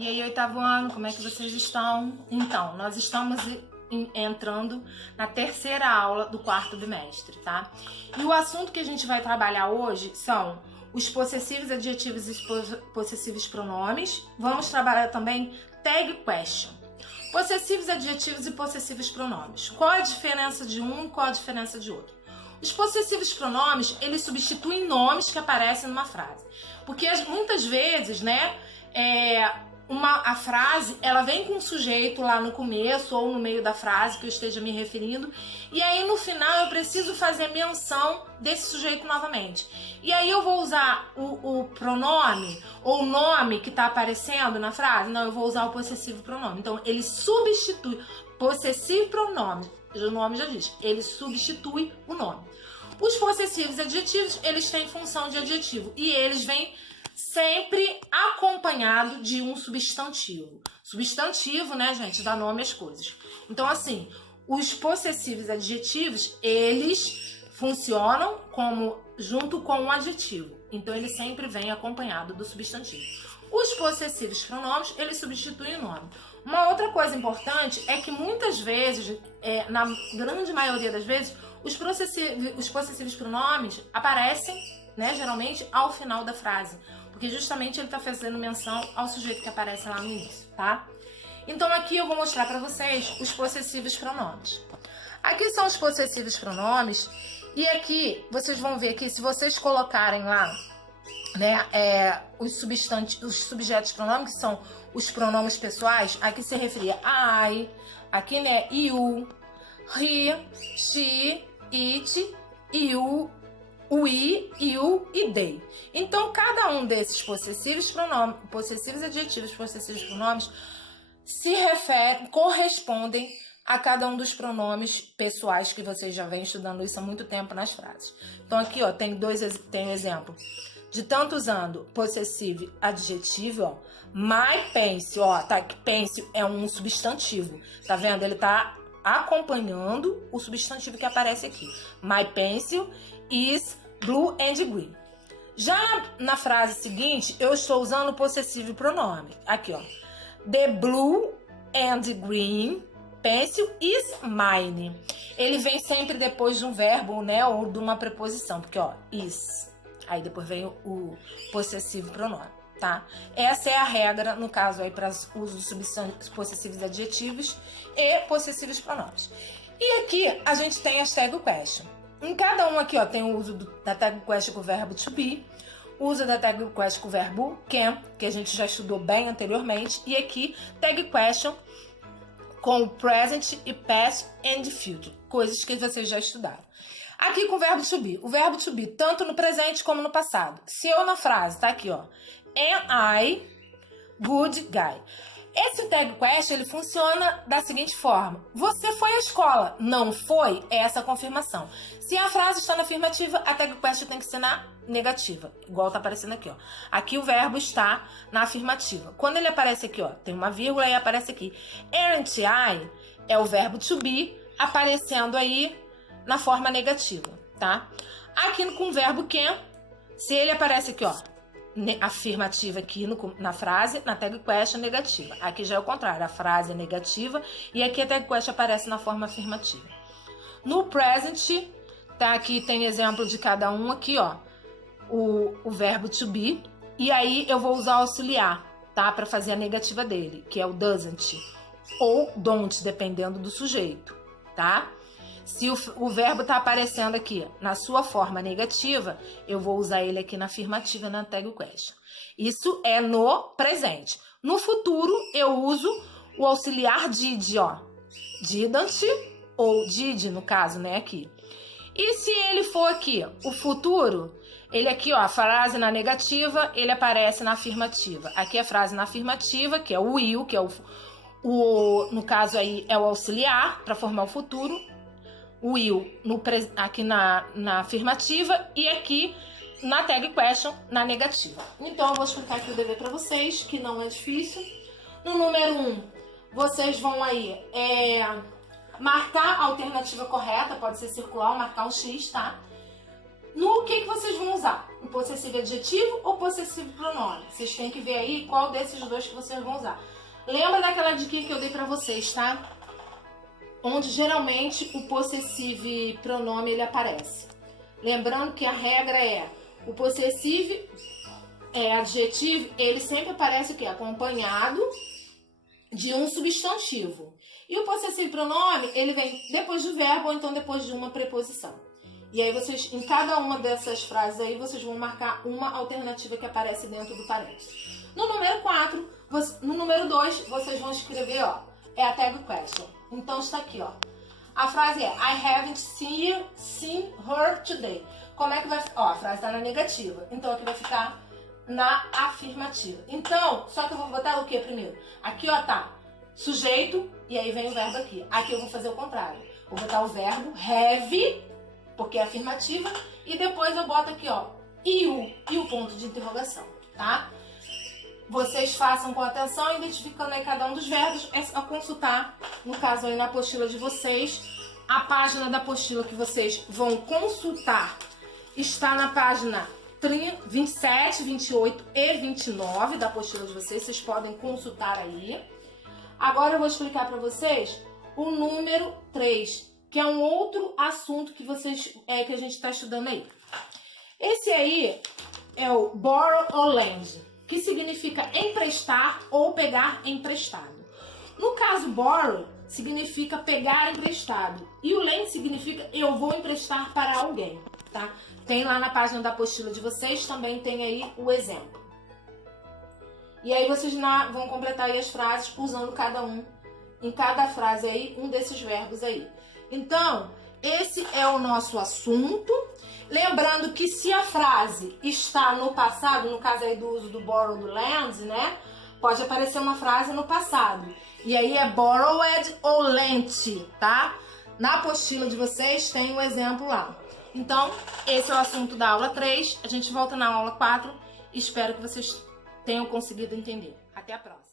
E aí, oitavo ano, como é que vocês estão? Então, nós estamos entrando na terceira aula do quarto bimestre, tá? E o assunto que a gente vai trabalhar hoje são os possessivos, adjetivos e possessivos pronomes. Vamos trabalhar também tag question. Possessivos, adjetivos e possessivos pronomes. Qual a diferença de um e qual a diferença de outro? Os possessivos pronomes, eles substituem nomes que aparecem numa frase. Porque muitas vezes, né, a frase, ela vem com um sujeito lá no começo ou no meio da frase que eu esteja me referindo, e aí no final eu preciso fazer menção desse sujeito novamente. E aí eu vou usar o pronome ou o nome que está aparecendo na frase? Não, eu vou usar o possessivo pronome. Então ele substitui, possessivo pronome, o nome já diz, ele substitui o nome. Os possessivos adjetivos, eles têm função de adjetivo e eles vêm sempre acompanhado de um substantivo. Substantivo, né, gente, dá nome às coisas. Então, assim, os possessivos adjetivos, eles funcionam junto com um adjetivo. Então, ele sempre vem acompanhado do substantivo. Os possessivos pronomes, eles substituem o nome. Uma outra coisa importante é que muitas vezes, na grande maioria das vezes, os possessivos pronomes aparecem, né, geralmente ao final da frase, porque justamente ele está fazendo menção ao sujeito que aparece lá no início, tá? Então aqui eu vou mostrar para vocês os possessivos pronomes. Aqui são os possessivos pronomes e aqui vocês vão ver que se vocês colocarem lá, né, os subjetos pronomes, que são os pronomes pessoais, aqui se referia a I, aqui, né, you, he, she, it, you, we, you e they. Então, cada um desses possessivos pronomes, possessivos adjetivos, possessivos pronomes, correspondem a cada um dos pronomes pessoais que vocês já vêm estudando isso há muito tempo nas frases. Então, aqui, ó, tem um exemplo de tanto usando possessivo adjetivo, ó. My pencil, ó, tá? Pencil é um substantivo, tá vendo? Ele tá acompanhando o substantivo que aparece aqui. My pencil is blue and green. Já na frase seguinte, eu estou usando o possessivo pronome. Aqui, ó. The blue and green pencil is mine. Ele vem sempre depois de um verbo, né, ou de uma preposição, porque, ó, is. Aí depois vem o possessivo pronome, tá? Essa é a regra, no caso aí, para usos possessivos adjetivos e possessivos pronomes. E aqui a gente tem as tag question. Em cada um aqui, ó, tem o uso da tag question com o verbo to be, o uso da tag question com o verbo can, que a gente já estudou bem anteriormente, e aqui tag question com o present e past and future, coisas que vocês já estudaram. Aqui com o verbo to be. O verbo to be, tanto no presente como no passado. Se eu na frase, tá aqui, ó. Am I good guy? Esse tag question, ele funciona da seguinte forma. Você foi à escola. Não foi? É essa a confirmação. Se a frase está na afirmativa, a tag question tem que ser na negativa. Igual tá aparecendo aqui, ó. Aqui o verbo está na afirmativa. Quando ele aparece aqui, ó, tem uma vírgula e aparece aqui. Aren't I é o verbo to be aparecendo aí na forma negativa, tá? Aqui com o verbo can, se ele aparece aqui, ó, afirmativa aqui na frase, na tag question negativa. Aqui já é o contrário, a frase é negativa e aqui a tag question aparece na forma afirmativa. No present, tá? Aqui tem exemplo de cada um aqui, ó, o verbo to be, e aí eu vou usar o auxiliar, tá? Para fazer a negativa dele, que é o doesn't ou don't, dependendo do sujeito, tá? Se o verbo está aparecendo aqui na sua forma negativa, eu vou usar ele aqui na afirmativa, na tag question. Isso é no presente. No futuro, eu uso o auxiliar did, ó. Didn't ou did, no caso, né, aqui. E se ele for aqui, o futuro, ele aqui, ó, a frase na negativa, ele aparece na afirmativa. Aqui a frase na afirmativa, que é o will, que é no caso aí, é o auxiliar para formar o futuro. O will aqui na afirmativa e aqui na tag question na negativa. Então eu vou explicar aqui o dever para vocês, que não é difícil. No número 1, vocês vão aí marcar a alternativa correta, pode ser circular ou marcar um X, tá? No que vocês vão usar? O possessivo adjetivo ou possessivo pronome? Vocês têm que ver aí qual desses dois que vocês vão usar. Lembra daquela dica que eu dei pra vocês, tá? Onde geralmente o possessivo pronome ele aparece. Lembrando que a regra é o possessivo adjetivo, ele sempre aparece o quê? Acompanhado de um substantivo. E o possessivo pronome, ele vem depois do verbo ou então depois de uma preposição. E aí vocês, em cada uma dessas frases aí, vocês vão marcar uma alternativa que aparece dentro do parênteses. No número 4, no número 2, vocês vão escrever, ó, é a tag question. Então está aqui, ó. A frase é I haven't seen her today. Como é que vai ficar? Ó, a frase está na negativa. Então aqui vai ficar na afirmativa. Então, só que eu vou botar o que primeiro? Aqui, ó, tá sujeito e aí vem o verbo aqui. Aqui eu vou fazer o contrário. Vou botar o verbo have, porque é afirmativa, e depois eu boto aqui, ó, e o ponto de interrogação, tá? Vocês façam com atenção, identificando aí cada um dos verbos. É só consultar, no caso aí na apostila de vocês. A página da apostila que vocês vão consultar está na página 27, 28 e 29 da apostila de vocês. Vocês podem consultar aí. Agora eu vou explicar para vocês o número 3, que é um outro assunto que que a gente está estudando aí. Esse aí é o borrow or lend, que significa emprestar ou pegar emprestado. No caso, borrow significa pegar emprestado e o lend significa eu vou emprestar para alguém, tá? Tem lá na página da apostila de vocês, também tem aí o exemplo. E aí vocês vão completar aí as frases usando em cada frase aí, um desses verbos aí. Então, esse é o nosso assunto. Lembrando que se a frase está no passado, no caso aí do uso do borrow, do lend, né? Pode aparecer uma frase no passado. E aí é borrowed ou lent, tá? Na apostila de vocês tem um exemplo lá. Então, esse é o assunto da aula 3. A gente volta na aula 4. Espero que vocês tenham conseguido entender. Até a próxima.